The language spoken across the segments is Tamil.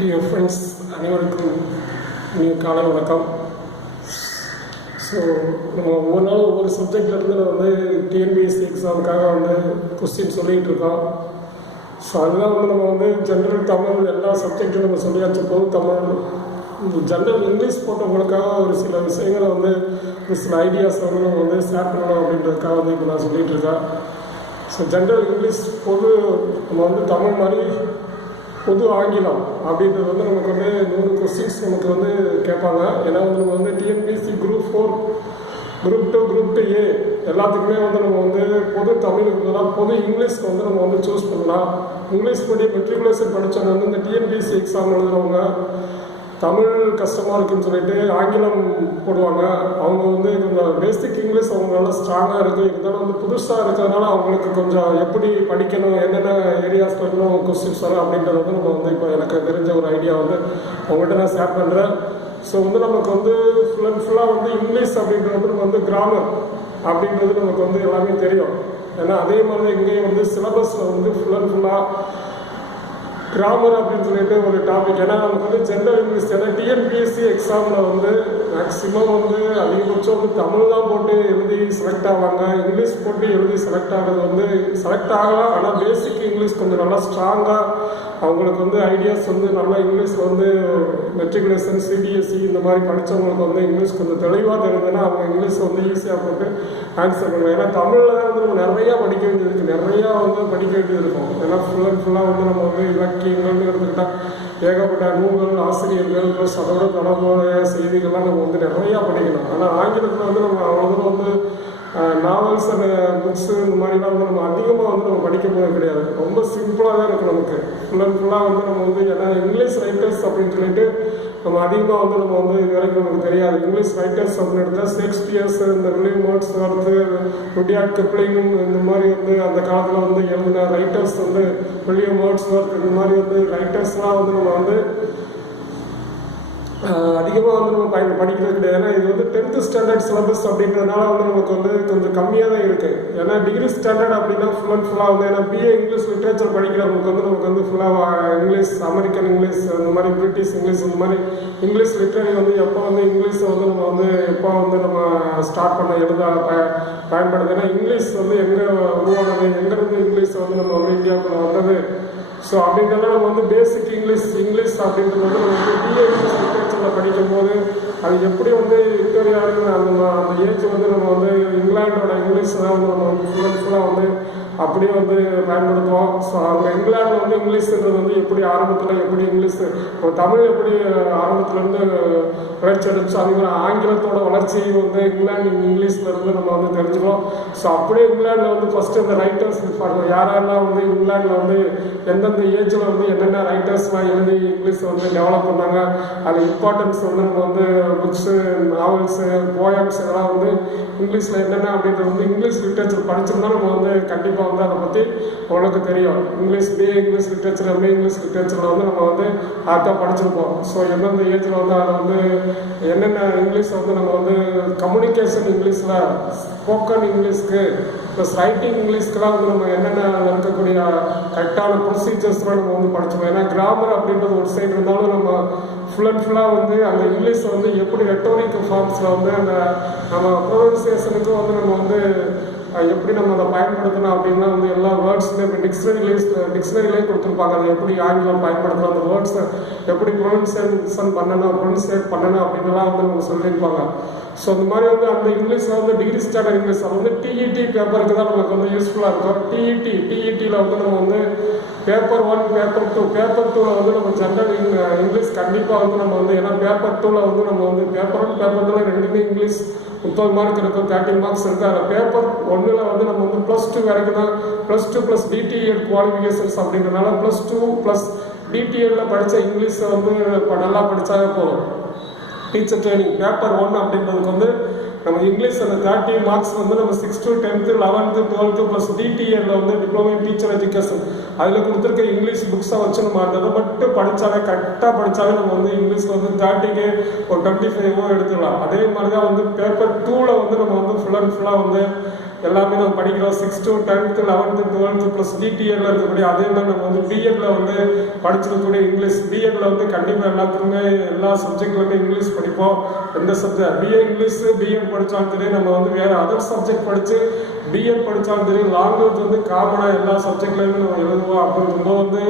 டியர் ஃப்ரெண்ட்ஸ், அனைவருக்கும் இனிய காலை வணக்கம். ஸோ நம்ம ஒவ்வொரு நாளும் ஒவ்வொரு சப்ஜெக்ட்லேருந்து வந்து டிஎன்பிஎஸ்சி எக்ஸாமுக்காக வந்து கொஸ்டின் சொல்லிகிட்டு இருக்கோம். ஸோ அதுதான் வந்து நம்ம வந்து ஜென்ரல் தமிழ் எல்லா சப்ஜெக்டும் நம்ம சொல்லியாச்சு. பொது தமிழ், ஜென்ரல் இங்கிலீஷ் போட்டவங்களுக்காக ஒரு சில விஷயங்களை வந்து ஒரு சில ஐடியாஸ் வந்து நம்ம வந்து ஷேர் பண்ணணும் அப்படின்றதுக்காக வந்து இப்போ நான் சொல்லிகிட்டு இருக்கேன். ஸோ ஜென்ரல் இங்கிலீஷ் பொது நம்ம வந்து தமிழ் மாதிரி பொது ஆங்கிலம் அப்படின்றது வந்து நமக்கு வந்து 100 கொஸ்டின்ஸ் நமக்கு வந்து கேட்பாங்க. ஏன்னா வந்து நம்ம வந்து TNPSC group 4, group 2, group 2A எல்லாத்துக்குமே வந்து நம்ம வந்து பொது தமிழுக்கு பதிலாக பொது இங்கிலீஷ்க்கு வந்து நம்ம வந்து சூஸ் பண்ணலாம். இங்கிலீஷ் படி மெட்ரிகுலேஷன் படித்தவங்க வந்து இந்த டிஎன்பிஎஸ்சி எக்ஸாம் எழுதுறவங்க தமிழ் கஷ்டமாக இருக்குன்னு சொல்லிட்டு ஆங்கிலம் போடுவாங்க. அவங்க வந்து கொஞ்சம் பேசிக் இங்கிலீஷ் அவங்க நல்லா ஸ்ட்ராங்காக இருக்குது, இருந்தாலும் வந்து புதுசாக இருக்கிறதுனால அவங்களுக்கு கொஞ்சம் எப்படி படிக்கணும், என்னென்ன ஏரியாஸில் இருக்கணும் கொஸ்டின்ஸ் வரும் அப்படின்றது வந்து நம்ம வந்து இப்போ எனக்கு தெரிஞ்ச ஒரு ஐடியா வந்து அவங்கள்ட்ட நான் ஷேர் பண்ணுறேன். ஸோ வந்து நமக்கு வந்து ஃபுல்லாக வந்து இங்கிலீஷ் அப்படின்றது நம்ம வந்து கிராமர் அப்படின்றது நமக்கு வந்து எல்லாமே தெரியும். ஏன்னா அதே மாதிரி தான் இங்கேயும் வந்து சிலபஸில் வந்து ஃபுல்லாக கிராமர் அப்படின்னு சொல்லிட்டு ஒரு டாபிக். ஏன்னா நமக்கு வந்து ஜென்ரல் இங்கிலீஷ், ஏன்னா டிஎன்பிஎஸ்சி எக்ஸாமில் வந்து மேக்ஸிமம் வந்து அதிகபட்சம் வந்து தமிழ் தான் போட்டு எழுதி செலக்ட் ஆவாங்க. இங்கிலீஷ் போட்டு எழுதி செலக்ட் ஆகிறது வந்து செலக்ட் ஆகலாம். ஆனால் பேசிக் இங்கிலீஷ் கொஞ்சம் நல்லா ஸ்ட்ராங்காக அவங்களுக்கு வந்து ஐடியாஸ் வந்து நல்லா இங்கிலீஷில் வந்து மெட்ரிகுலேஷன், சிபிஎஸ்சி இந்த மாதிரி படித்தவங்களுக்கு வந்து இங்கிலீஷ் கொஞ்சம் தெளிவாக தெரியுதுன்னா அவங்க இங்கிலீஷை வந்து ஈஸியாக போட்டு ஆன்சர் பண்ணுவாங்க. ஏன்னா தமிழில் தான் வந்து நம்ம நிறையா படிக்க வேண்டியது இருக்குது, நிறையா வந்து படிக்க வேண்டியது இருக்கும். ஏன்னா ஃபுல்லாக வந்து நம்ம வந்து இலக்கியங்கள்னு எடுத்துக்கிட்டால் ஏகப்பட்ட நூல்கள், ஆசிரியர்கள், ப்ளஸ் அதோட தொடர்புடைய செய்திகள்லாம் நம்ம வந்து நிறையா படிக்கணும். ஆனால் ஆங்கிலத்தில் வந்து நம்ம அவ்வளோ வந்து நாவல்ஸ் அண்ட் புக்ஸு இந்த மாதிரிலாம் வந்து நம்ம அதிகமாக வந்து நம்ம படிக்க போகிறது கிடையாது. ரொம்ப சிம்பிளாக தான் இருக்குது நமக்கு ஃபுல்லாக வந்து நம்ம வந்து. ஏன்னா இங்கிலீஷ் ரைட்டர்ஸ் அப்படின்னு சொல்லிட்டு நம்ம அதிகமாக வந்து நம்ம வந்து இது வரைக்கும் நமக்கு தெரியாது. இங்கிலீஷ் ரைட்டர்ஸ் அப்படின்னு எடுத்தால் ஷேக்ஸ்பியர்ஸ், இந்த வில்லியம் வேர்ட்ஸ்வொர்த், ருட்யார்ட் கிப்ளிங் இந்த மாதிரி வந்து அந்த காலத்தில் வந்து எழுதின ரைட்டர்ஸ் வந்து வில்லியம் வேர்ட்ஸ்வொர்த் இந்த மாதிரி வந்து ரைட்டர்ஸ்லாம் வந்து நம்ம வந்து அதிகமாக வந்து நம்ம படிக்கிறது கிடையாது. ஏன்னா இது வந்து 10th ஸ்டாண்டர்ட் சிலபஸ் அப்படின்றதுனால வந்து நமக்கு வந்து கொஞ்சம் கம்மியாக தான் இருக்குது. ஏன்னா டிகிரி ஸ்டாண்டர்ட் அப்படின்னா ஃபுல்லாக வந்து ஏன்னா பிஏ இங்கிலீஷ் லிட்ரேச்சர் படிக்கிறவங்களுக்கு வந்து நமக்கு வந்து ஃபுல்லாக இங்கிலீஷ், அமெரிக்கன் இங்கிலீஷ், இந்த மாதிரி பிரிட்டிஷ் இங்கிலீஷ், இந்த மாதிரி இங்கிலீஷ் லிட்ரரி வந்து எப்போ வந்து இங்கிலீஷை வந்து நம்ம வந்து எப்போ வந்து நம்ம ஸ்டார்ட் பண்ண எழுத பயன்படுது. ஏன்னா இங்கிலீஷ் வந்து எங்கே உருவானது, எங்கேருந்து இங்கிலீஷ் வந்து நம்ம வந்து இந்தியாவுக்குள்ள வந்தது. ஸோ அப்படின்றத நம்ம வந்து பேசிக் இங்கிலீஷ் அப்படின்றது வந்து நம்ம வந்து பிஏ இங்கிலீஷ் லிட்ரேச்சரில் படிக்கும்போது அது எப்படி வந்து விக்டோரியாவுக்கு அந்த ஏஜ் வந்து நம்ம வந்து இங்கிலாண்டோட இங்கிலீஷ் தான் வந்து நம்ம வந்து ஃபுல்லாக வந்து அப்படியே வந்து பயன்படுத்துவோம். ஸோ அவங்க இங்கிலாண்டில் வந்து இங்கிலீஷ்ன்றது வந்து எப்படி ஆரம்பத்தில் எப்படி இங்கிலீஷ் தமிழ் எப்படி ஆரம்பத்துலேருந்து வளர்ச்சி அடைச்சோ அதே மாதிரி ஆங்கிலத்தோட வளர்ச்சி வந்து இங்கிலாந்து இங்கிலீஷில் இருந்து நம்ம வந்து தெரிஞ்சுக்கிறோம். ஸோ அப்படியே இங்கிலாண்டில் வந்து ஃபஸ்ட்டு இந்த ரைட்டர்ஸ் யாரெல்லாம் வந்து இங்கிலாண்டில் வந்து எந்தெந்த ஏஜில் வந்து என்னென்ன ரைட்டர்ஸ்லாம் எழுதி இங்கிலீஷை வந்து டெவலப் பண்ணாங்க, அது இம்பார்ட்டன்ஸ் வந்து நம்ம வந்து புக்ஸு, நாவல்ஸு, போயம்ஸ் இதெல்லாம் வந்து இங்கிலீஷில் என்னென்ன அப்படின்றது வந்து இங்கிலீஷ் லிட்ரேச்சர் படிச்சிருந்தா நம்ம வந்து கண்டிப்பாக வந்து அதை பற்றி உங்களுக்கு தெரியும். BA English literature, MA English லிட்ரேச்சரில் வந்து நம்ம வந்து அதான் படிச்சிருப்போம். ஸோ எந்தெந்த ஏஜில் வந்து அதை வந்து என்னென்ன இங்கிலீஷை வந்து நம்ம வந்து கம்யூனிகேஷன் இங்கிலீஷில், ஸ்போக்கன் இங்கிலீஷ்க்கு ப்ளஸ் ரைட்டிங் இங்கிலீஷ்க்கெலாம் வந்து நம்ம என்னென்ன இருக்கக்கூடிய கரெக்டான ப்ரொசீஜர்ஸ்லாம் நம்ம வந்து படிச்சுப்போம். ஏன்னா கிராமர் அப்படின்றது ஒரு சைடு இருந்தாலும் நம்ம ஃபுல்லாக வந்து அந்த இங்கிலீஷை வந்து எப்படி ரெட்டோரிக் ஃபார்ம்ஸில் வந்து அந்த நம்ம ப்ரொனன்சியேஷனுக்கும் வந்து நம்ம வந்து எப்படி நம்ம அதை பயன்படுத்தணும் அப்படின்னா வந்து எல்லா வேர்ட்ஸுமே இப்போ டிக்ஷனரியிலே கொடுத்துருப்பாங்க. அதை எப்படி ஆங்கிலம் பயன்படுத்தணும், அந்த வேர்ட்ஸை எப்படி ப்ரொனன்சியேட் பண்ணணும் அப்படின்லாம் வந்து நம்ம சொல்லியிருப்பாங்க. ஸோ அந்த மாதிரி வந்து அந்த இங்கிலீஷில் வந்து டிகிரி ஸ்டாண்டர்ட் இங்கிலீஷ் அது வந்து டிஇடி பேப்பருக்கு தான் நமக்கு வந்து யூஸ்ஃபுல்லாக இருக்கும். டிஇடியில் வந்து நம்ம வந்து பேப்பர் 1, பேப்பர் 2, பேப்பர் 2ல் வந்து நம்ம ஜென்ரல் இங்கிலீஷ் கண்டிப்பாக வந்து நம்ம வந்து ஏன்னா பேப்பர் 2ல் வந்து நம்ம வந்து பேப்பர் 1, பேப்பர் 2ல் ரெண்டுமே இங்கிலீஷ் 30 மார்க் இருக்கும், 13 மார்க்ஸ் இருக்குது. அதில் பேப்பர் 1ல் வந்து நம்ம வந்து +2 வரைக்கும் தான், +2 + டிடிஎல் குவாலிஃபிகேஷன்ஸ் அப்படின்றதுனால +2 + டிடிஎல்லில் படித்த இங்கிலீஷை வந்து இப்போ நல்லா படித்தாவே போதும். டீச்சர் ட்ரைனிங் பேப்பர் 1 அப்படின்றதுக்கு வந்து நம்ம இங்கிலீஷ் அந்த 30 மார்க்ஸ் வந்து நம்ம 6th, 10th, 11th, 12th plus டிடிஎல்ல வந்து டிப்ளமோ இன் டீச்சர் எஜுகேஷன் அதில் கொடுத்துருக்க இங்கிலீஷ் புக்ஸை வச்சு நம்ம அதை மட்டும் படித்தாவே கரெக்டாக படித்தாவே நம்ம வந்து இங்கிலீஷில் வந்து 30க்கு ஒரு 25 எடுத்துக்கலாம். அதே மாதிரி தான் வந்து பேப்பர் 2ல் வந்து நம்ம வந்து ஃபுல்லாக வந்து எல்லாமே நம்ம படிக்கிறோம். 6th to 10th 11th 12th plus டிடிஎல்ல இருக்கக்கூடிய அதே மாதிரி நம்ம வந்து பிஎட்ல வந்து படிச்சிருக்கக்கூடிய இங்கிலீஷ். பிஎட்ல வந்து கண்டிப்பாக எல்லாத்துக்குமே எல்லா சப்ஜெக்ட்லையுமே இங்கிலீஷ் படிப்போம். எந்த சப்ஜெக்ட் பிஏ இங்கிலீஷ் பிஎட் படித்தாலும் தெரியும், நம்ம வந்து வேறு அதர் சப்ஜெக்ட் படித்து பிஎட் படித்தாலும் தெரியும். லாங்குவேஜ் வந்து காமனாக எல்லா சப்ஜெக்ட்லையுமே நம்ம எழுதுவோம். அப்படிங்கும்போது வந்து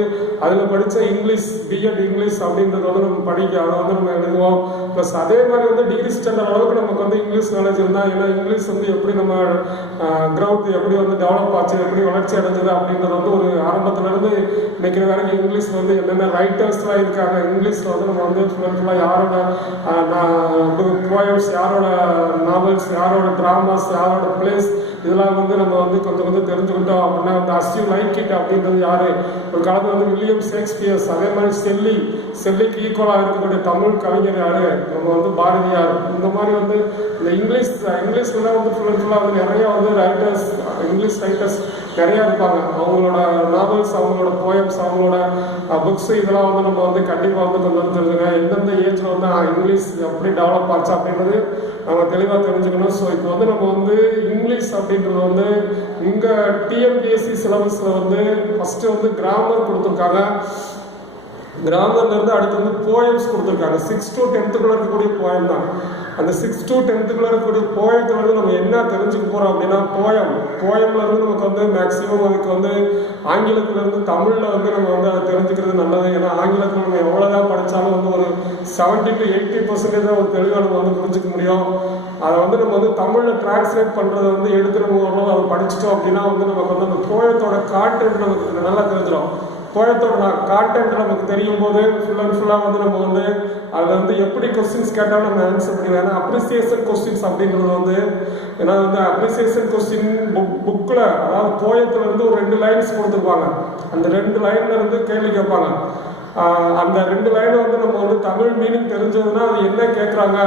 அதில் படித்த இங்கிலீஷ் பிஎட் இங்கிலீஷ் அப்படின்றது வந்து நம்ம படிக்க அதை வந்து நம்ம எழுதுவோம். ப்ளஸ் அதே மாதிரி வந்து டிகிரி ஸ்டாண்டர்ட் அளவுக்கு நமக்கு வந்து இங்கிலீஷ் நாலேஜ் இருந்தால், ஏன்னா இங்கிலீஷ் வந்து எப்படி நம்ம க்ரௌத் எப்படி வந்து டெவலப் ஆச்சு, எப்படி வளர்ச்சி அடைஞ்சது அப்படின்றது வந்து ஒரு ஆரம்பத்துலேருந்து நினைக்கிற வரைக்கும் இங்கிலீஷ் வந்து என்னென்ன ரைட்டர்ஸ்லாம் இருக்காங்க இங்கிலீஷில் வந்து நம்ம வந்து ஃபுல்லாக யாரோட போயம்ஸ், யாரோட நாவல்ஸ், யாரோட ட்ராமாஸ், யாரோட பிளேஸ், இதெல்லாம் வந்து நம்ம வந்து கொஞ்சம் தெரிஞ்சுக்கிட்டோம் அப்படின்னா வந்து அஸ் யூ லைக் இட் அப்படின்றது யாரு ஒரு காலத்தில் வந்து வில்லியம் ஷேக்ஸ்பியர்ஸ், அதே மாதிரி செல்லிக்கு ஈக்குவலாக இருக்கக்கூடிய தமிழ் கவிஞர் யாரு நம்ம வந்து பாரதியார். இந்த மாதிரி வந்து இந்த இங்கிலீஷ்ல வந்து ஃபுல்லாக வந்து நிறைய வந்து ரைட்டர்ஸ் இங்கிலீஷ் ரைட்டர்ஸ் நிறையா இருப்பாங்க. அவங்களோட நாவல்ஸ், அவங்களோட போயம்ஸ், அவங்களோட புக்ஸ் இதெல்லாம் வந்து நம்ம வந்து கண்டிப்பாக வந்து கொஞ்சம் தெரிஞ்சுங்க. எந்தெந்த ஏஜில் வந்து இங்கிலீஷ் எப்படி டெவலப் ஆச்சு அப்படின்றது நம்ம தெளிவாக தெரிஞ்சுக்கணும். ஸோ இப்போ வந்து நம்ம வந்து இங்கிலீஷ் அப்படின்றது வந்து இங்கே டிஎன்பிஎஸ்சி சிலபஸில் வந்து ஃபஸ்ட்டு வந்து கிராமர் கொடுத்துருக்காங்க. கிராமர்லேருந்து அடுத்து வந்து போயம்ஸ் கொடுத்துருக்காங்க. 6th to 10th இருக்கக்கூடிய போயம் தான். அந்த 6th to 10th இருக்கக்கூடிய போயத்தில் வந்து நம்ம என்ன தெரிஞ்சுக்க போகிறோம் அப்படின்னா போயம்லேருந்து நமக்கு வந்து மேக்ஸிமம் அதுக்கு வந்து ஆங்கிலத்திலேருந்து தமிழில் வந்து நம்ம வந்து அதை தெரிஞ்சுக்கிறது நல்லது. ஏன்னா ஆங்கிலத்தில் நம்ம எவ்வளோதான் படித்தாலும் வந்து ஒரு 70 to 80% தான் ஒரு தெளிவாக நம்ம வந்து புரிஞ்சிக்க முடியும். அதை வந்து நம்ம வந்து தமிழில் டிரான்ஸ்லேட் பண்ணுறதை வந்து எடுத்து நம்ம ஓரளவு அதை படிச்சிட்டோம் அப்படின்னா வந்து நமக்கு வந்து அந்த போயத்தோட கான்டென்ட் நமக்கு நல்லா தெரிஞ்சிடும். போயத்தோட கான்டென்ட் நமக்கு தெரியும் போது ஃபுல்லாக வந்து நம்ம வந்து அதில் வந்து எப்படி கொஸ்டின்ஸ் கேட்டாலும் நம்ம ஆன்சர் பண்ணிக்கலாம். ஏன்னா அப்ரிசியேஷன் கொஸ்டின்ஸ் அப்படின்றது வந்து ஏன்னா வந்து அப்ரிசியேஷன் கொஸ்டின் புக்கில் அதாவது போயத்தில் இருந்து ஒரு 2 லைன்ஸ் கொடுத்துருப்பாங்க. அந்த 2 லைன்ல இருந்து கேள்வி கேட்பாங்க. அந்த 2 லைனை வந்து நம்ம வந்து தமிழ் மீனிங் தெரிஞ்சதுன்னா அது என்ன கேட்குறாங்க,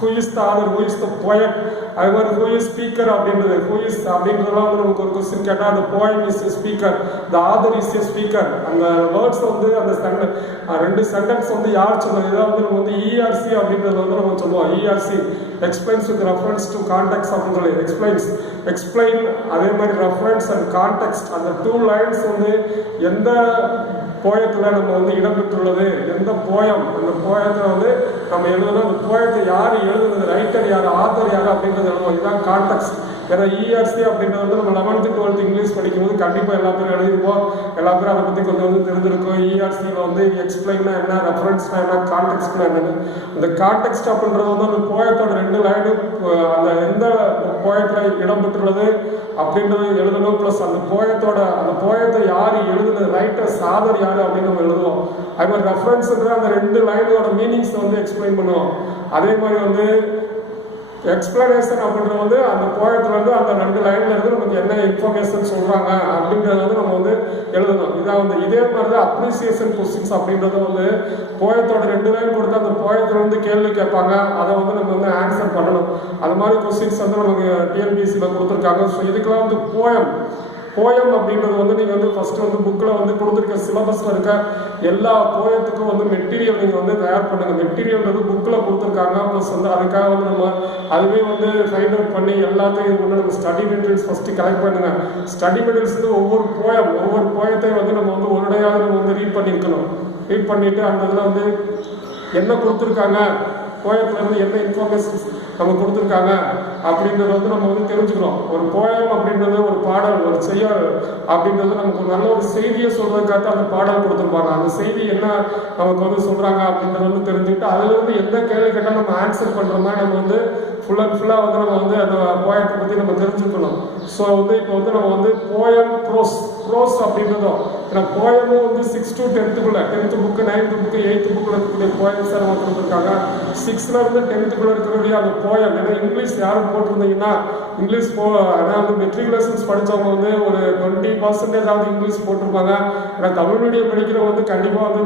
who is the author, who is the poet, அதே மாதிரி who is speaker அப்படின்றது who is அப்படின்றதுலாம் வந்து நமக்கு ஒரு கொஸ்டின் கேட்டால் அந்த poem is a speaker, the author is a speaker, அந்த வேர்ட்ஸ் வந்து அந்த 2 சென்டென்ஸ் வந்து யார் சொன்னது இதை வந்து நம்ம வந்து ERC அப்படின்றது வந்து நம்ம சொல்லுவோம். ERC explains with reference to context அப்படின்னு சொல்லி explain அதே மாதிரி reference and context அந்த 2 லைன்ஸ் வந்து எந்த போயத்தில் நம்ம வந்து இடம்பெற்றுள்ளது, எந்த போயம் அந்த போயத்தை வந்து நம்ம எழுதணும், அந்த போயத்தை யார் எழுதுனது, ரைட்டர் யார், ஆத்தர் யார் அப்படின்றது எழுதுவோம். இதுதான் கான்டெக்ஸ்ட். ஏன்னா இஆர்சி அப்படின்றது வந்து நம்ம 11th 12th இங்கிலீஷ் படிக்கும்போது கண்டிப்பாக எல்லா பேரும் எழுதிருப்போம். எல்லா பேரும் அதை பற்றி கொஞ்சம் தெரிஞ்சிருக்கும். இஆர்சியில் வந்து எக்ஸ்பிளைன்னா என்ன, ரெஃபரன்ஸ்னா என்ன, கான்டெக்ஸ்ட்னா என்னன்னு. அந்த கான்டெக்ஸ்ட் அப்படின்றது வந்து அந்த போயத்தோட 2 லைனு அந்த எந்த போயத்தில் இடம்பெற்றுள்ளது அப்படின்றது எழுதணும். ப்ளஸ் அந்த போயத்தை யார் எழுதுனது, ரைட்டர் ஆதர் யார் அப்படின்னு நம்ம எழுதுவோம். அதே மாதிரி ரெஃபரன்ஸ்ன்ற அந்த 2 லைனோட மீனிங்ஸை வந்து எக்ஸ்பிளைன் பண்ணுவோம். அதே மாதிரி வந்து எக்ஸ்பிளனேஷன் அப்படின்றது வந்து அந்த போயத்தில் வந்து அந்த 2 லைன்ல இருந்து நமக்கு என்ன இன்ஃபர்மேஷன் சொல்றாங்க அப்படின்றத வந்து நம்ம வந்து எழுதணும். இதான் வந்து இதே மாதிரி தான் அப்ரிசியேஷன் கொஸ்டின்ஸ் அப்படின்றது வந்து போயத்தோட 2 லைன் கொடுத்து அந்த போயத்தில் வந்து கேள்வி கேட்பாங்க. அதை வந்து நம்ம வந்து ஆன்சர் பண்ணணும். அது மாதிரி கொஸ்டின்ஸ் வந்து நமக்கு டிஎன்பிஎஸ்சியில் கொடுத்துருக்காங்க. ஸோ இதுக்கெல்லாம் வந்து போயம் அப்படின்றது வந்து நீங்கள் வந்து ஃபஸ்ட்டு வந்து புக்கில் வந்து கொடுத்துருக்க சிலபஸில் இருக்க எல்லா போயத்துக்கும் வந்து மெட்டீரியல் நீங்கள் வந்து தயார் பண்ணுங்கள். மெட்டீரியல்ன்றது புக்கில் கொடுத்துருக்காங்க. ப்ளஸ் வந்து அதுக்காக வந்து நம்ம அதுவே வந்து ஃபைண்ட் அவுட் பண்ணி எல்லாத்தையும் இது பண்ணி நம்ம ஸ்டடி மெட்டீரியல்ஸ் ஃபஸ்ட்டு கலெக்ட் பண்ணுங்கள். ஸ்டடி மெட்டீரியல்ஸ் வந்து ஒவ்வொரு போயத்தையும் வந்து நம்ம வந்து ஒருடையாவது நம்ம வந்து ரீட் பண்ணிவிட்டு அந்த இதில் வந்து என்ன கொடுத்துருக்காங்க, போயத்துலேருந்து என்ன இன்ஃபர்மேஷன்ஸ் நம்ம கொடுத்துருக்காங்க அப்படின்றத வந்து நம்ம வந்து தெரிஞ்சுக்கிறோம். ஒரு போயம் அப்படின்றது ஒரு பாடல், ஒரு செய்யாள் அப்படின்றது நமக்கு ஒரு நல்ல ஒரு செய்தியை சொல்றதுக்காக அந்த பாடல் கொடுத்துருப்பாங்க. அந்த செய்தி என்ன நமக்கு வந்து சொல்றாங்க அப்படின்றத வந்து தெரிஞ்சுக்கிட்டு அதுல இருந்து எந்த கேள்வி கேட்டால் நம்ம ஆன்சர் பண்ற மாதிரி நம்ம வந்து ஃபுல்லாக வந்து நம்ம வந்து அந்த போயத்தை பற்றி நம்ம தெரிஞ்சுக்கணும். ஸோ வந்து இப்போ வந்து நம்ம வந்து போயம் ப்ரோஸ் அப்படின்றதும் ஏன்னா போயமும் வந்து 6th to 10th 10th book 9th book 8th புக்கில் இருக்கக்கூடிய போயம்ஸ் நம்ம கொடுத்துருக்காங்க. 6th இருந்து 10th இருக்கக்கூடிய அந்த போயம் ஏன்னா இங்கிலீஷ் யாரும் போட்டிருந்தீங்கன்னா இங்கிலீஷ் ஏன்னா வந்து மெட்ரிகுலேஷன்ஸ் படித்தவங்க வந்து ஒரு 20% இங்கிலீஷ் போட்டிருப்பாங்க. ஏன்னா தமிழ் மீடியம் படிக்கிறவங்க வந்து கண்டிப்பாக வந்து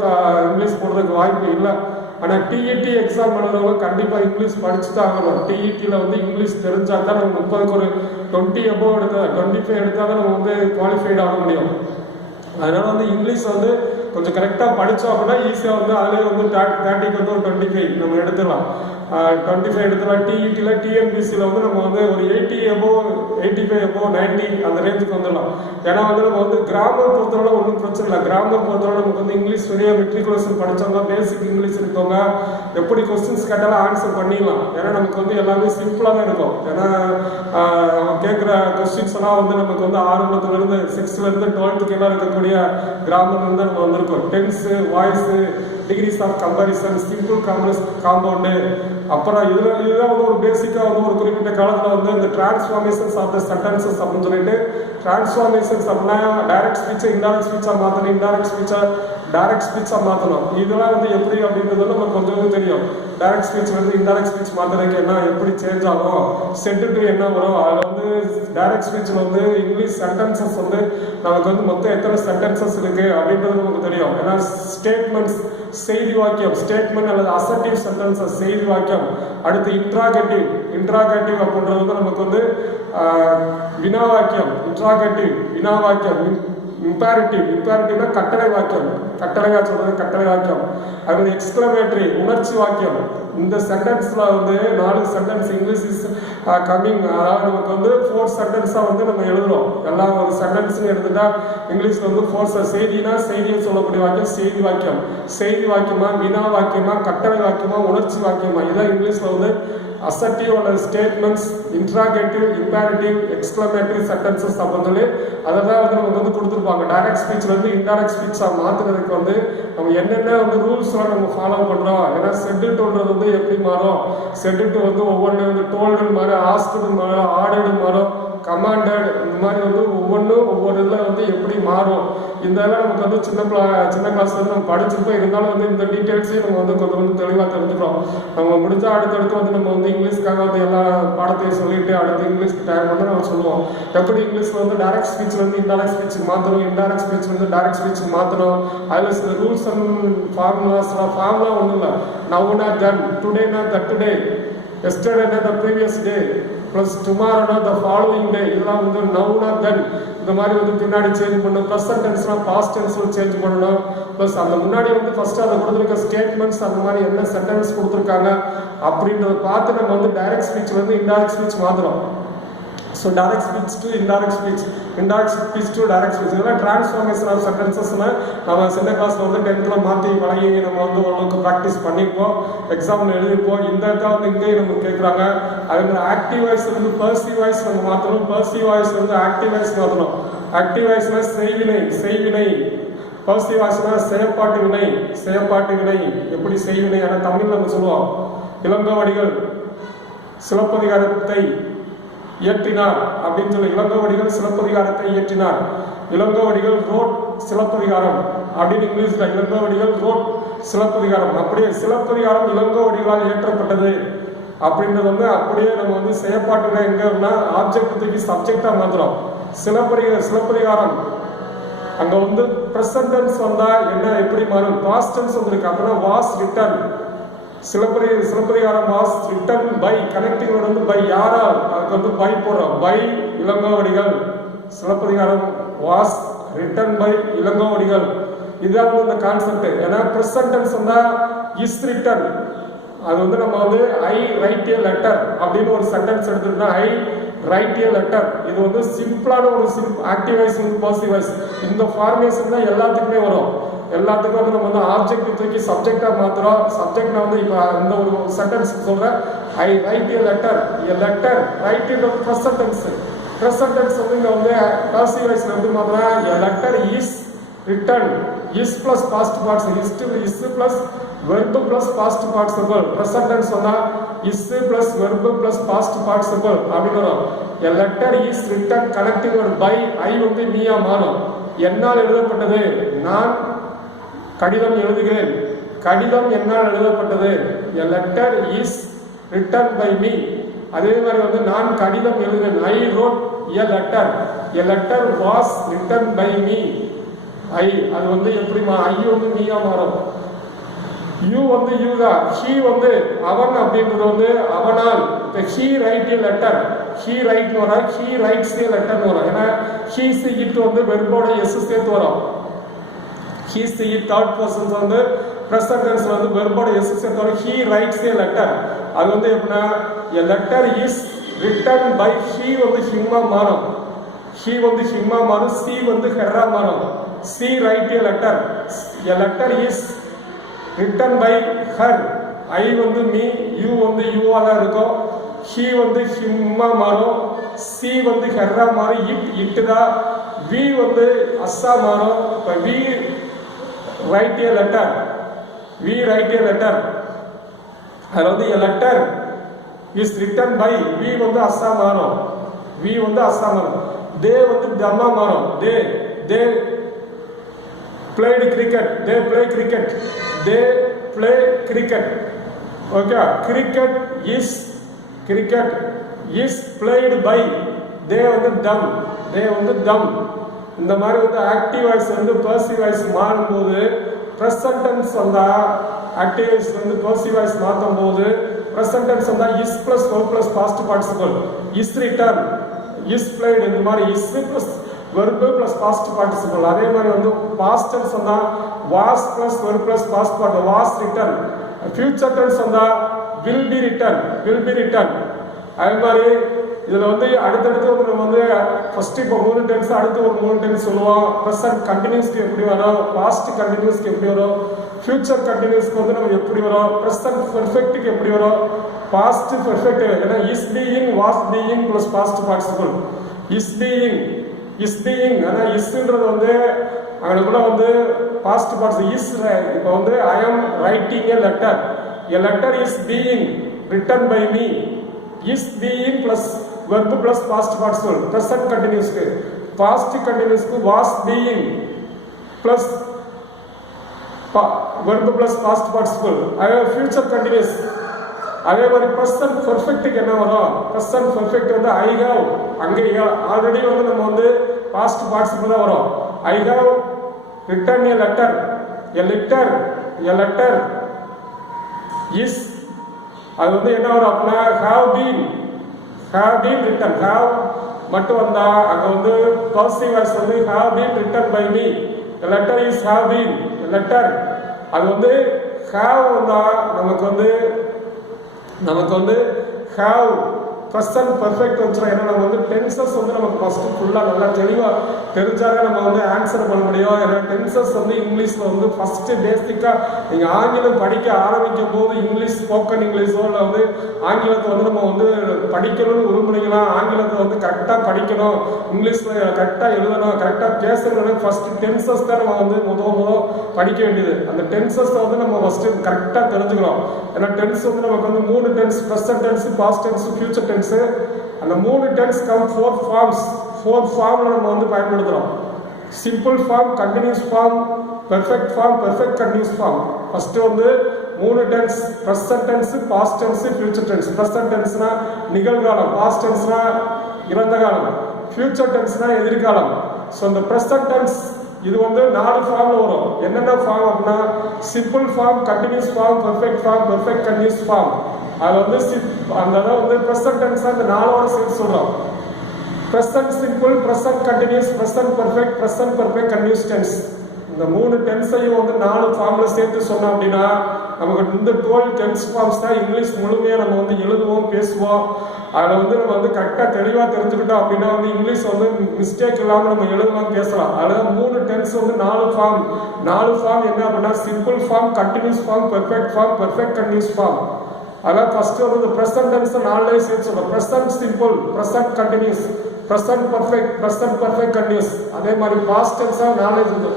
இங்கிலீஷ் போடுறதுக்கு வாய்ப்பு இல்லை. ஆனால் டிஇடி எக்ஸாம் எழுதுறவங்க கண்டிப்பாக இங்கிலீஷ் படிச்சு தான் ஆகணும். டிஇடியில் வந்து இங்கிலீஷ் தெரிஞ்சால் தான் நம்ம 30க்கு ஒரு 20 above 25 எடுத்தால் தான் நம்ம வந்து குவாலிஃபைடு ஆக முடியும். அதனால் வந்து இங்கிலீஷ் வந்து கொஞ்சம் கரெக்டாக படித்தோம் அப்படின்னா ஈஸியாக வந்து அதிலே வந்து 30க்கு வந்து ஒரு 25 நம்ம எடுத்துடலாம். 25 எடுத்துலாம். டிஇடியில் டிஎன்பிசியில் வந்து நம்ம வந்து ஒரு 80 above 85 above 90 அந்த ரேஞ்சுக்கு வந்துடலாம். ஏன்னா வந்து நம்ம வந்து கிராமர் பொறுத்தவரை ஒன்றும் பிரச்சனை இல்லை. கிராமர் பொறுத்தவரை நமக்கு வந்து இங்கிலீஷ் பெரிய மெட்ரிகுலேஷன் படித்தவங்க, பேசிக் இங்கிலீஷ் இருக்கவங்க எப்படி கொஸ்டின்ஸ் கேட்டாலும் ஆன்சர் பண்ணிடலாம். ஏன்னா நமக்கு வந்து எல்லாமே சிம்பிளாக தான் இருக்கும். ஏன்னா அவங்க கேட்குற கொஸ்டின்ஸ் எல்லாம் வந்து நமக்கு வந்து ஆரம்பத்துலேருந்து 6th-லேருந்து 12th எல்லாம் இருக்கக்கூடிய கிராமர்லேருந்து நம்ம வந்திருக்கோம். Tense, voice, degrees of comparison, simple complex compound, அப்புறம் இதுதான் வந்து ஒரு பேசிக்காக வந்து ஒரு குறிப்பிட்ட காலத்தில் வந்து இந்த டிரான்ஸ்ஃபார்மேஷன்ஸ் ஆஃப் த சென்டென்சஸ் அப்படின்னு சொல்லிட்டு, டிரான்ஸ்ஃபார்மேஷன்ஸ் அப்படின்னா டைரக்ட் ஸ்பீச்சை இன்டைரக்ட் ஸ்பீச்சாக மாற்றணும், இன்டைரக்ட் ஸ்பீச்சை டைரக்ட் ஸ்பீச்சாக மாற்றணும். இதெல்லாம் வந்து எப்படி அப்படின்றது நமக்கு கொஞ்சம் தெரியும். டைரக்ட் ஸ்பீச் வந்து இன்டைரக்ட் ஸ்பீச் மாற்றுறதுக்கு என்ன எப்படி சேஞ்ச் ஆகும், சென்டென்ட் என்ன வரும், அதில் வந்து டைரக்ட் ஸ்பீச்சில் வந்து இங்கிலீஷ் சென்டென்சஸ் வந்து நமக்கு வந்து மொத்தம் எத்தனை சென்டென்சஸ் இருக்குது அப்படின்றது நமக்கு தெரியும். ஏன்னா ஸ்டேட்மெண்ட்ஸ் செய்தி வாக்கியம், ஸ்டேட்மெண்ட் அல்லது அசர்டிவ் சென்டென்சஸ் செய்தி வாக்கியம். அடுத்து இன்ட்ராகேட்டிவ் அப்படின்றது வந்து நமக்கு வந்து வினா வாக்கியம், இன்ட்ராகேட்டிவ் வினா வாக்கியம், இம்பேரிட்டிவ்னா கட்டளை வாக்கியம், கட்டளையா சொல்றது கட்டளை வாக்கியம். அது எக்ஸ்கிளமேட்டரி உணர்ச்சி வாக்கியம். இந்த சென்டென்ஸ்ல வந்து 4 சென்டென்ஸ் இங்கிலீஷ் இஸ் கம்மிங், அதாவது நமக்கு வந்து 4 சென்டென்ஸா வந்து நம்ம எழுதுறோம். எல்லா ஒரு சென்டென்ஸ் எடுத்துட்டா இங்கிலீஷ்ல வந்து 4 செய்தினா செய்தியை சொல்லக்கூடிய வாக்கியம் செய்தி வாக்கியம், செய்தி வாக்கியமா, வினா வாக்கியமா, கட்டளை வாக்கியமா, உணர்ச்சி வாக்கியமா, இதான் இங்கிலீஷ்ல வந்து அசர்டிவ் அல்லது ஸ்டேட்மெண்ட்ஸ், இன்ட்ராகேட்டிவ், இம்பேரிட்டிவ், எக்ஸ்கிளமேட்டரி சென்டென்சஸ் அப்படின்னு சொல்லி அதை தான் வந்து நமக்கு வந்து கொடுத்துருப்பாங்க. டைரக்ட் ஸ்பீச்ல இருந்து இன்டைரக்ட் ஸ்பீச்சாக மாற்றுறதுக்கு வந்து நம்ம என்னென்ன வந்து ரூல்ஸ்லாம் நம்ம ஃபாலோ பண்ணுறோம். ஏன்னா செட்டில்டுன்றது வந்து எப்படி மாறும், செட்டில்டு வந்து ஒவ்வொன்று வந்து டோல்டு மாறும், ஆஸ்டு மாறும், ஆர்டர்டு மாறும், கமாண்டட், இந்த மாதிரி வந்து ஒவ்வொன்றும் ஒவ்வொரு இதில் வந்து எப்படி மாறும். இதெல்லாம் நமக்கு வந்து சின்ன கிளாஸ்ல வந்து நம்ம படிச்சிருப்போம். இருந்தாலும் வந்து இந்த டீட்டெயில்ஸையும் நம்ம வந்து கொஞ்சம் தெளிவாக தெரிஞ்சுக்கிறோம். நம்ம முடிஞ்சா அடுத்தடுத்து வந்து நம்ம வந்து இங்கிலீஷ்க்காக வந்து எல்லா பாடத்தையும் சொல்லிட்டு அடுத்து இங்கிலீஷ்க்கு டைம் வந்து நம்ம சொல்லுவோம். எப்படி இங்கிலீஷ்ல வந்து டைரக்ட் ஸ்பீச்ல இருந்து இன்டைரக்ட் ஸ்பீச்சுக்கு மாற்றணும், இன்டைரக்ட் ஸ்பீச்ல இருந்து டைரக்ட் ஸ்பீச்சுக்கு மாற்றணும். அதில் சில ரூல்ஸ் அண்ட் ஃபார்முலா ஒன்றும் இல்லை. நவுனா தன், டுடேனா தட் டுடே, எஸ்டர்டேனா த ப்ரீவியஸ் டே, ப்ளஸ் டுமாரோனா த ஃபாலோவிங் டே, இதெல்லாம் வந்து நவுனா தென் இந்த மாதிரி வந்து பின்னாடி சேஞ்ச் பண்ணணும். ப்ரெசன்ட் டென்ஸ்லாம் பாஸ்ட் டென்ஸ்ல சேஞ்ச் பண்ணணும். ப்ளஸ் அந்த முன்னாடி வந்து ஃபர்ஸ்ட் அதை கொடுத்துருக்க ஸ்டேட்மெண்ட்ஸ் அந்த மாதிரி என்ன சென்டென்ஸ் கொடுத்துருக்காங்க அப்படின்றத பார்த்து நம்ம வந்து டைரக்ட் ஸ்பீச்ல இருந்து இன்டைரக்ட் ஸ்பீச் மாத்துறோம். So direct speech to indirect speech, indirect speech to direct speech, இதெல்லாம் டிரான்ஸ்ஃபார்மேஷன் ஆஃப் சென்டென்சஸ்ல நம்ம சின்ன கிளாஸ்ல வந்து 10th மாற்றி பழகி நம்ம வந்து ஓரளவுக்கு ப்ராக்டிஸ் பண்ணியிருப்போம், எக்ஸாம்ல எழுதியிருப்போம். இந்த இடத்துல வந்து இங்கேயும் நம்ம கேட்குறாங்க. அது ஆக்டிவ் வாய்ஸ் இருந்து பர்சிவ் வாய்ஸ் நம்ம மாற்றணும், பர்சிவ் வாய்ஸ் இருந்து ஆக்டிவ் வாய்ஸ் மாற்றணும். ஆக்டிவ் வாய்ஸ்னா செய்வினை, பர்சிவ் வாய்ஸ்னா செயற்பாட்டு வினை, எப்படி செய்வினை, ஆனால் தமிழ் நம்ம சொல்லுவோம். இளங்கோவடிகள் சிலப்பதிகாரத்தை இயற்றினார் அப்படின்னு சொல்லி, இளங்கோவடிகள் சிலப்பதிகாரத்தை இயற்றினார். இளங்கோவடிகள் ரோட் சிலப்பதிகாரம் அப்படின்னு இங்கிலீஷ்ல, இளங்கோவடிகள் ரோட் சிலப்பதிகாரம். அப்படியே சிலப்பதிகாரம் இளங்கோவடிகளால் இயற்றப்பட்டது அப்படின்றது வந்து அப்படியே நம்ம வந்து செயற்பாட்டுல எங்கன்னா ஆப்ஜெக்ட் தூக்கி சப்ஜெக்டா மாத்துறோம். சிலப்பதிகாரம் அங்க வந்து பிரசன்ட் டென்ஸ் வந்தா என்ன எப்படி மாறும், பாஸ்ட் டென்ஸ் வந்திருக்கு அப்படின்னா was written. Silappatikaram was written by, connecting word வந்து பை, யாரால், அதுக்கு வந்து பை போடுறோம், by Ilango Adigal. Silappatikaram was written by Ilango Adigal. இதுதான் வந்து இந்த கான்செப்ட். ஏன்னா பிரசன்ட் டென்ஸ் வந்தா இஸ் ரிட்டன், அது வந்து நம்ம வந்து ஐ ரைட் ஏ லெட்டர் அப்படின்னு ஒரு சென்டென்ஸ் எடுத்துக்கிட்டா ஐ ரைட் ஏ லெட்டர். இது வந்து சிம்பிளான ஒரு ஆக்டிவ் வாய்ஸ் வந்து பாசிட்டிவ் வாய்ஸ். இந்த ஃபார்மேஷன் தான் எல்லாத்துக்குமே வரும். எல்லாத்துக்கும் வந்து நம்ம வந்து ஆப்ஜெக்ட் தூக்கி சப்ஜெக்டா மாத்துறோம். சப்ஜெக்ட் வந்து இப்போ இந்த ஒரு சென்டென்ஸ் சொல்றேன், I write a letter, a letter write in present tense. Present tense வந்து இங்க வந்து பாசிட்டிவ் வாய்ஸ்ல எப்படி மாத்துறேன், a letter is written, is plus past participle, is plus verb plus past participle. present tense சொன்னா is plus verb plus past participle அப்படி வரும். a letter is written connecting word by, I வந்து நீயா மாறும். என்னால் எழுதப்பட்டது, நான் கடிதம் எழுதுகிறேன், கடிதம் என்னால் எழுதப்பட்டது. a letter is written by me. அதே மாதிரி வந்து நான் கடிதம் எழுதுகிறேன், I wrote a letter, a letter was written by me. அது வந்து எப்படி ஐ வந்து நீயா மாறும். யூ வந்து யூ தான், ஹீ வந்து அவன் அப்படின்றது வந்து அவனால். He right a letter, he right வரும், ஹீ ரைட்ஸ் ஏ லெட்டர்னு வரும். ஏன்னா ஹீ சி இட் வந்து வெர்போட எஸ் சேர்த்து வரும். He see it third persons வந்து பிரசன்ட் டென்ஸ்ல வந்து வெர்போட எஸ் சேர்த்து வரும். ஹீ ரைட்ஸ் ஏ லெட்டர், அது வந்து எப்படின்னா a letter is written by he வந்து himமா மாறும், he வந்து himமா மாறும், she வந்து herரா மாறும். she write a letter is written by her, I வந்து me, you வந்து you ஆ தான் இருக்கும், he வந்து himமா மாறும், she வந்து herரா மாறும், it தான், we வந்து அஸ்ஸா மாறும். இப்போ we write a letter, அதாவது a letter is written by, we வந்து அஸ்ஸா மாறும், they வந்து தம்மா மாறும், they played cricket, they play cricket. Okay, cricket is played by, they வந்து them. இந்த மாதிரி வந்து ஆக்டிவ் வாய்ஸ் வந்து பர்சிவ் வாய்ஸ் மாறும்போது ப்ரெசன்ட் டென்ஸ் வந்தா ஆக்டிவ் வாய்ஸ் வந்து பர்சிவ் வாய்ஸ் மாற்றும் போது ப்ரெசன்ட் டென்ஸ் வந்தா is plus verb plus past participle, is written, is played, இந்த மாதிரி is plus verb plus past participle. அதே மாதிரி வந்து பாஸ்ட் டென்ஸ் வந்தா was plus verb plus past part, was written. Future tense வந்தா வில் பி ரிட்டர்ன். அதே மாதிரி இதில் வந்து அடுத்தடுத்து வந்து நம்ம வந்து ஃபர்ஸ்ட் இப்போ 3 டென்ஸ், அடுத்து ஒரு 3 டென்ஸ் சொல்லுவோம். ப்ரெசன்ட் கண்டினியூஸ்க்கு எப்படி வரும், பாஸ்ட் கண்டினியூஸ்க்கு எப்படி வரும், ஃபியூச்சர் கண்டினியூஸ்க்கு வந்து நம்ம எப்படி வரும், ப்ரெசன்ட் பெர்ஃபெக்ட்டுக்கு எப்படி வரும், பாஸ்ட் பெர்ஃபெக்ட். ஏன்னா is being, was being plus past participle. Is being ஆனால் இஸ்ன்றது வந்து அங்கே கூட வந்து பாஸ்ட் பார்ட்டிசிபிள் இஸ். இப்போ வந்து I am writing a letter is being written by me, is being plus verb plus past participle. present continuous க்கு past continuous க்கு was being plus verb plus past participle. அதே future continuous. அதே மாதிரி present perfect க்கு என்ன வரும், present perfect வந்து I have, அங்கே ஆல்ரெடி வந்து நம்ம வந்து past participle தான் வரும். I have written a letter is, அது வந்து என்ன வரும் அப்படின்னா have been written, have மட்டும் வந்தா அங்க வந்து பாசிட்டிவ் வாய்ஸ் வந்து have been written by me, the letter is have been, the letter. அது வந்து have வந்தா நமக்கு வந்து have present perfect வந்துச்சுன்னா ஏன்னா நம்ம வந்து டென்சஸ் வந்து நமக்கு ஃபர்ஸ்ட் ஃபுல்லாக நல்லா தெளிவாக தெரிஞ்சாலே நம்ம வந்து ஆன்சர் பண்ண முடியும். ஏன்னா டென்சஸ் வந்து இங்கிலீஷில் வந்து ஃபர்ஸ்ட் பேசிக்காக நீங்கள் ஆங்கிலம் படிக்க ஆரம்பிக்கும் போது இங்கிலீஷ் ஸ்போக்கன் இங்கிலீஷோ இல்லை வந்து ஆங்கிலத்தை வந்து நம்ம வந்து படிக்கணும்னு விரும்புனீங்கன்னா ஆங்கிலத்தை வந்து கரெக்டாக படிக்கணும், இங்கிலீஷில் கரெக்டாக எழுதணும், கரெக்டாக பேசணும். ஃபர்ஸ்ட் டென்சஸ் தான் நம்ம வந்து முதல் படிக்க வேண்டியது. அந்த டென்சஸை வந்து நம்ம ஃபர்ஸ்ட் கரெக்டாக தெரிஞ்சுக்கணும். ஏன்னா டென்ஸ் வந்து நமக்கு வந்து 3 tense, present tense, past tense, future tense. அந்த 3 டென்ஸ் கம் 4 ஃபார்ம்ல நம்ம வந்து பயன்படுத்துறோம். Simple form, continuous form, perfect form, perfect continuous form. First வந்து 3 tense, present tense, past tense, future tense. Present டென்ஸ்னா நிகழ்காலம், பாஸ்ட் டென்ஸ்னா இறந்த காலம், ஃபியூச்சர் டென்ஸ்னா எதிர்காலம். ஸோ இந்த ப்ரெசன்ட் டென்ஸ் இது வந்து 4 ஃபார்ம்ல வரும். என்னென்ன ஃபார்ம் அப்படின்னா simple form, continuous form, perfect form, perfect continuous form. அது வந்து அந்த வந்து ப்ரெசன்ட் டென்ஸ் அந்த 4ஓட சேர்த்து சொல்றோம். Present simple, present continuous, present perfect, present perfect continuous tense. இந்த 3 டென்ஸையும் வந்து 4 ஃபார்ம்ல சேர்த்து சொன்னோம் அப்படின்னா நமக்கு இந்த 12 டென்ஸ் ஃபார்ம்ஸ் தான் இங்கிலீஷ் முழுமையாக நம்ம வந்து எழுதுவோம், பேசுவோம். அதில் வந்து நம்ம வந்து கரெக்டாக தெளிவாக தெரிஞ்சுக்கிட்டோம் அப்படின்னா வந்து இங்கிலீஷ் வந்து மிஸ்டேக் இல்லாமல் நம்ம எழுதலாம், பேசலாம். அதில் 3 டென்ஸ் வந்து 4 ஃபார்ம் என்ன அப்படின்னா simple form, continuous form, perfect form, perfect continuous form. அதான் ஃபர்ஸ்ட் வந்து இந்த ப்ரெசன்ட் டென்ஸ் 4லேயே சேர்த்து சொல்றோம். Present simple, present continuous, present perfect continuous. அதே மாதிரி பாஸ்ட் டென்ஸாக 4 இருக்குது.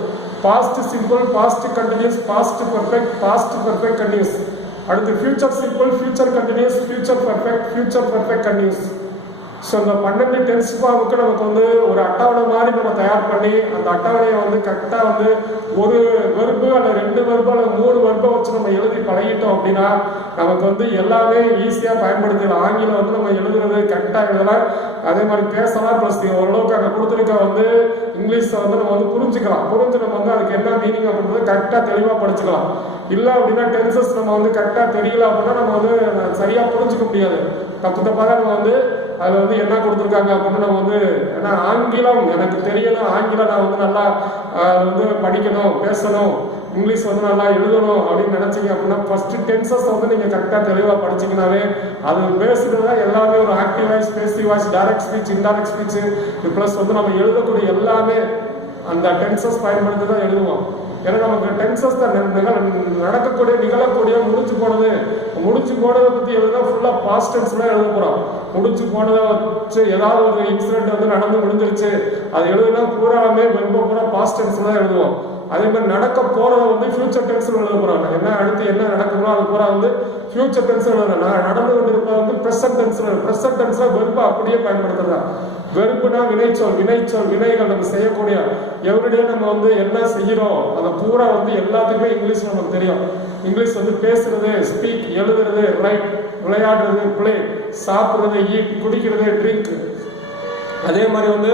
Past simple, past continuous, past perfect continuous. அடுத்து future simple, future continuous, future perfect continuous. So இந்த 12 டென்ஸ் ஃபார்முக்கு நமக்கு வந்து ஒரு அட்டவணை மாதிரி நம்ம தயார் பண்ணி அந்த அட்டவணையை வந்து கரெக்டாக வந்து ஒரு வெர்பு அல்லது 2 வெர்பு அல்லது 3 வெர்பை வச்சு நம்ம எழுதி பழகிட்டோம் அப்படின்னா நமக்கு வந்து எல்லாமே ஈஸியாக பயன்படுத்திடலாம். ஆங்கிலம் வந்து நம்ம எழுதுறது கரெக்டாக எழுதலாம், அதே மாதிரி பேசலாம். ப்ளஸ் ஓரளவுக்கு அங்கே கொடுத்துருக்க வந்து இங்கிலீஷை வந்து நம்ம வந்து புரிஞ்சு நம்ம வந்து அதுக்கு என்ன மீனிங் அப்படின்றது கரெக்டாக தெளிவாக படிச்சுக்கலாம். இல்லை அப்படின்னா டென்சஸ் நம்ம வந்து கரெக்டாக தெரியல அப்படின்னா நம்ம வந்து சரியாக புரிஞ்சுக்க முடியாது. தப்பாக நம்ம வந்து அதில் வந்து என்ன கொடுத்துருக்காங்க அப்படின்னு நம்ம வந்து ஏன்னா ஆங்கிலம் எனக்கு தெரியணும், ஆங்கிலம் நான் வந்து நல்லா வந்து படிக்கணும், பேசணும், இங்கிலீஷ் வந்து நல்லா எழுதணும் அப்படின்னு நினைச்சீங்க அப்படின்னா ஃபர்ஸ்ட் டென்சஸ் வந்து நீங்க கரெக்டா தெளிவா படிச்சீங்கன்னாவே அது பேசுறது தான் எல்லாமே ஒரு active voice, passive voice, direct speech, indirect speech plus வந்து நம்ம எழுதக்கூடிய எல்லாமே அந்த டென்சஸ் பயன்படுத்தி தான் எழுதுவோம். ஏன்னா நமக்கு டென்சஸ் தான் நடக்கக்கூடிய நிகழக்கூடிய முடிச்சு போனதை பத்தி எழுதுனா ஃபுல்லா பாஸ்ட் டென்ஸ்லாம் எழுத போறோம். முடிச்சு போனதை வச்சு ஏதாவது ஒரு இன்சிடென்ட் வந்து நடந்து முடிஞ்சிருச்சு அது எழுதுனா பூராமே ரொம்ப பூரா பாஸ்ட் டென்ஸ் தான் எழுதுவோம். அதே மாதிரி நடக்க போறதை வந்து ஃபியூச்சர் டென்ஸ்ல எழுத போறாங்க. என்ன அடுத்து என்ன நடக்குமோ அது பூரா வந்து ஃபியூச்சர் டென்ஸ்ல எழுதுறேன். நடந்து கொண்டிருப்பது வந்து பிரசன்ட் டென்ஸ்ல வெறுப்பை அப்படியே பயன்படுத்துறதா. வெறுப்புனா வினைகள் நம்ம செய்யக்கூடிய எவ்ரிடே நம்ம வந்து என்ன செய்யறோம் அதை பூரா வந்து எல்லாத்துக்குமே இங்கிலீஷ் நமக்கு தெரியும். இங்கிலீஷ் வந்து பேசுறது, ஸ்பீக், எழுதுறது, ரைட், விளையாடுறது, பிளே, சாப்பிடுறது, ஈட், குடிக்கிறது, ட்ரிங்க், அதே மாதிரி வந்து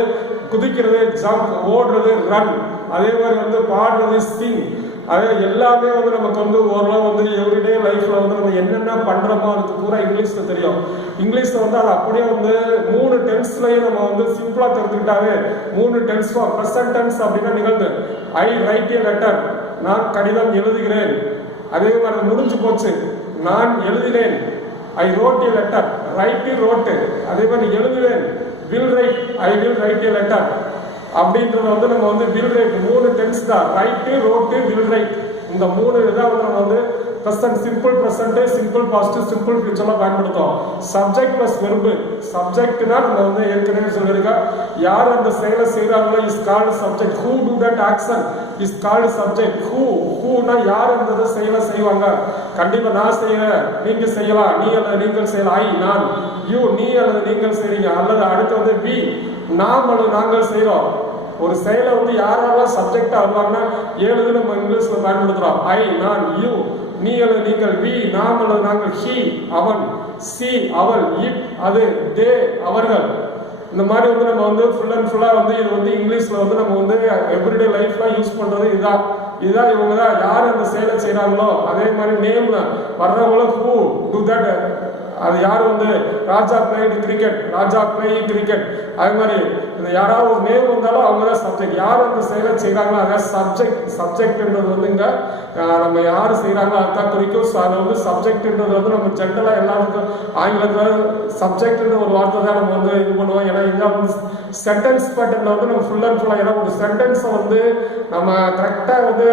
குதிக்கிறது, ஜம்ப், ஓடுறது, ரன், அதே மாதிரி வந்து பாடுறது, சிங், அதே எல்லாமே வந்து நமக்கு வந்து ஓரளவு வந்து எவ்ரிடே லைஃப்ல வந்து நம்ம என்னென்ன பண்றோமோ அதுக்கு பூரா இங்கிலீஷ்ல தெரியும். இங்கிலீஷ்ல வந்து அது அப்படியே வந்து 3 டென்ஸ்லயும் நம்ம வந்து சிம்பிளா தெரிஞ்சுக்கிட்டாவே 3 டென்ஸ் ஃபார் பிரசன்ட் டென்ஸ் அப்படின்னா நிகழ்ந்து ஐ ரைட் ஏ லெட்டர், நான் கடிதம் எழுதுகிறேன். அதே மாதிரி முடிஞ்சு போச்சு, நான் எழுதினேன். I wrote a letter, write wrote, அதே மாதிரி எழுதுவேன். Will write, I will write a letter அப்படின்றத வந்து நம்ம வந்து வில் ரைட் 3 டென்ஸ் தான். ரைட்டு, ரோட்டு, வில் ரைட், இந்த 3 இதான் வந்து நம்ம வந்து present, simple present, simple past, simple ஃபியூச்சர்லாம் பயன்படுத்தும். Subject plus verb. சப்ஜெக்ட்னா நம்ம வந்து ஏற்கனவே சொல்லியிருக்கோம், யார் அந்த செயலை செய்யறாங்களோ is called subject. Who do that action is called subject. ஹூனா யார் அந்த செயலை செய்வாங்க. கண்டிப்பா நான் செய்யறேன், நீங்க செய்யலாம், நீ அல்லது நீங்கள் செய்யலாம். ஐ நான், யூ நீ அல்லது நீங்கள் செய்றீங்க. அல்லது அடுத்து வந்து வி நாம் அல்லது நாங்கள் செய்யறோம். ஒரு செயலை வந்து யாரெல்லாம் சப்ஜெக்டா வருவாங்கன்னா 7 நம்ம இங்கிலீஷ்ல பயன்படுத்துறோம். ஐ நான், யூ நீ அல்லது நீங்கள், வி நாம் அல்லது நாங்கள், ஹி அவன், சி அவள், இட் அது, தே அவர்கள். இந்த மாதிரி வந்து நம்ம வந்து ஃபுல் அண்ட் ஃபுல்லா வந்து இது வந்து இங்கிலீஷ்ல வந்து நம்ம வந்து எவ்ரிடே லைஃப்ல யூஸ் பண்றது இதுதான் இவங்க தான் யார் அந்த செயலை செய்யறாங்களோ. அதே மாதிரி நேம் வர்றவங்களும் ஹூ டு தட், அது யார் வந்து ராஜா பிளேயிங் கிரிக்கெட், அதே மாதிரி இந்த யாராவது ஒரு நேம் வந்தாலும் அவங்க தான் சப்ஜெக்ட். யார் அந்த செயலை செய்யறாங்களோ அதான் சப்ஜெக்ட்ன்றது வந்து இங்க நம்ம யார் செய்யறாங்களோ அதுதான் குறிக்கும். ஸோ அதை வந்து சப்ஜெக்ட்ன்றது வந்து நம்ம ஜென்ரலா எல்லாருக்கும் ஆங்கிலத்தில் சப்ஜெக்ட்ன்ற ஒரு வார்த்தை தான் நம்ம வந்து இது பண்ணுவோம். ஏன்னா இதான் வந்து சென்டென்ஸ் பேட்டர்ல வந்து நம்ம ஃபுல் அண்ட் ஃபுல்லா ஏன்னா ஒரு சென்டென்ஸை வந்து நம்ம கரெக்டா வந்து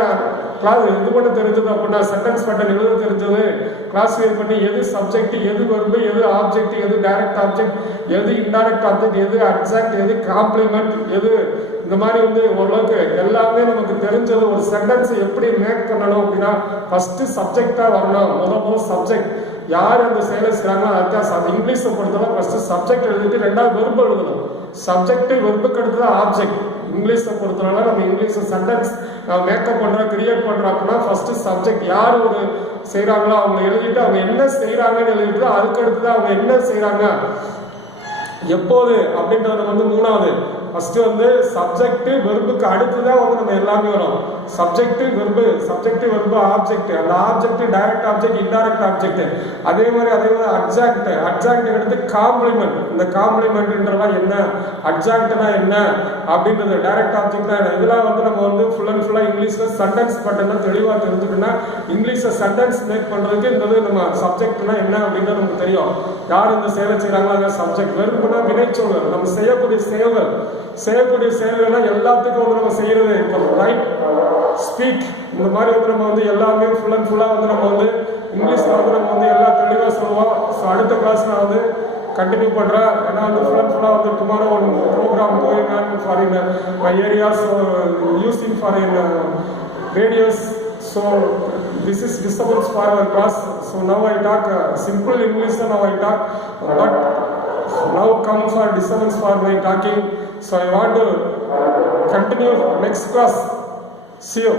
கிளாஸ் இது பண்ண தெரிஞ்சது அப்படின்னா சென்டென்ஸ் பேட்டர்ன் எழுத தெரிஞ்சது, கிளாஸிஃபை பண்ணி எது சப்ஜெக்ட், எது வெர்பு, எது ஆப்ஜெக்ட், எது டைரக்ட் ஆப்ஜெக்ட், எது இன்டைரக்ட் ஆப்ஜெக்ட், எது அட்ஜெக்ட், எது காம்ப்ளிமெண்ட், எது இந்த மாதிரி வந்து ஓரளவுக்கு எல்லாமே நமக்கு தெரிஞ்சது. ஒரு சென்டென்ஸ் எப்படி மேக் பண்ணணும் அப்படின்னா ஃபர்ஸ்ட் சப்ஜெக்டா வரணும். முதல் சப்ஜெக்ட் யார் அந்த செயலை செய்யறாங்களோ அதுதான். இங்கிலீஷை பொறுத்தவரை ஃபர்ஸ்ட் சப்ஜெக்ட் எழுதிட்டு 2வது வெர்பு எழுதணும். சப்ஜெக்ட் வெர்புக்கு அடுத்தது ஆப்ஜெக்ட். இங்கிலீஷை பொறுத்தவரை நம்ம இங்கிலீஷ் சென்டென்ஸ் நம்ம மேக்கப் பண்றோம், கிரியேட் பண்றோம் அப்படின்னா ஃபர்ஸ்ட் சப்ஜெக்ட் யார் ஒரு செய்யறாங்களோ அவங்க எழுதிட்டு அவங்க என்ன செய்யறாங்கன்னு எழுதிட்டு அதுக்கு அடுத்தது அவங்க என்ன செய்யறாங்க எப்போது அப்படின்றது வந்து 3வது. ஃபர்ஸ்ட் வந்து சப்ஜெக்ட் வெர்புக்கு அடுத்துதான் வந்து நம்ம எல்லாமே வரும். சப்ஜெக்ட் வெர்பு ஆப்ஜெக்ட், அந்த object direct object, indirect object, அதே மாதிரி அட்ஜாக்ட் எடுத்து காம்ப்ளிமெண்ட். இந்த காம்ப்ளிமெண்ட்ன்றலாம் என்ன, அட்ஜாக்ட்னா என்ன அப்படின்றது, டைரக்ட் ஆப்ஜெக்ட்னா என்ன, இதெல்லாம் வந்து நம்ம வந்து ஃபுல் அண்ட் ஃபுல்லா இங்கிலீஷ்ல சென்டென்ஸ் பட்டனா தெளிவா தெரிஞ்சுக்கணும்னா இங்கிலீஷ்ல சென்டென்ஸ் மேக் பண்றதுக்கு இந்த நம்ம சப்ஜெக்ட்னா என்ன அப்படின்றது நமக்கு தெரியும். யார் இந்த செயலை செய்யறாங்களோ அதான் சப்ஜெக்ட். வெர்புனா வினைச்சொல்கள், நம்ம செய்யக்கூடிய செயல்கள் எல்லாத்துக்கும் வந்து நம்ம செய்யறது. ரைட், ஸ்பீக், இந்த மாதிரி வந்து நம்ம வந்து எல்லாமே ஃபுல் அண்ட் ஃபுல்லா வந்து நம்ம வந்து இங்கிலீஷ்ல வந்து நம்ம வந்து எல்லாம் தெளிவா சொல்லுவோம். ஸோ அடுத்த கிளாஸ் நான் வந்து கண்டினியூ பண்றேன். ஏன்னா வந்து ஃபுல் அண்ட் ஃபுல்லா வந்து tomorrow one program going on for in my areas using for in radios. So this is disturbance for our class. So now I talk simple English and now I talk, but now come for disturbance for my talking. So I want to continue next class. See you.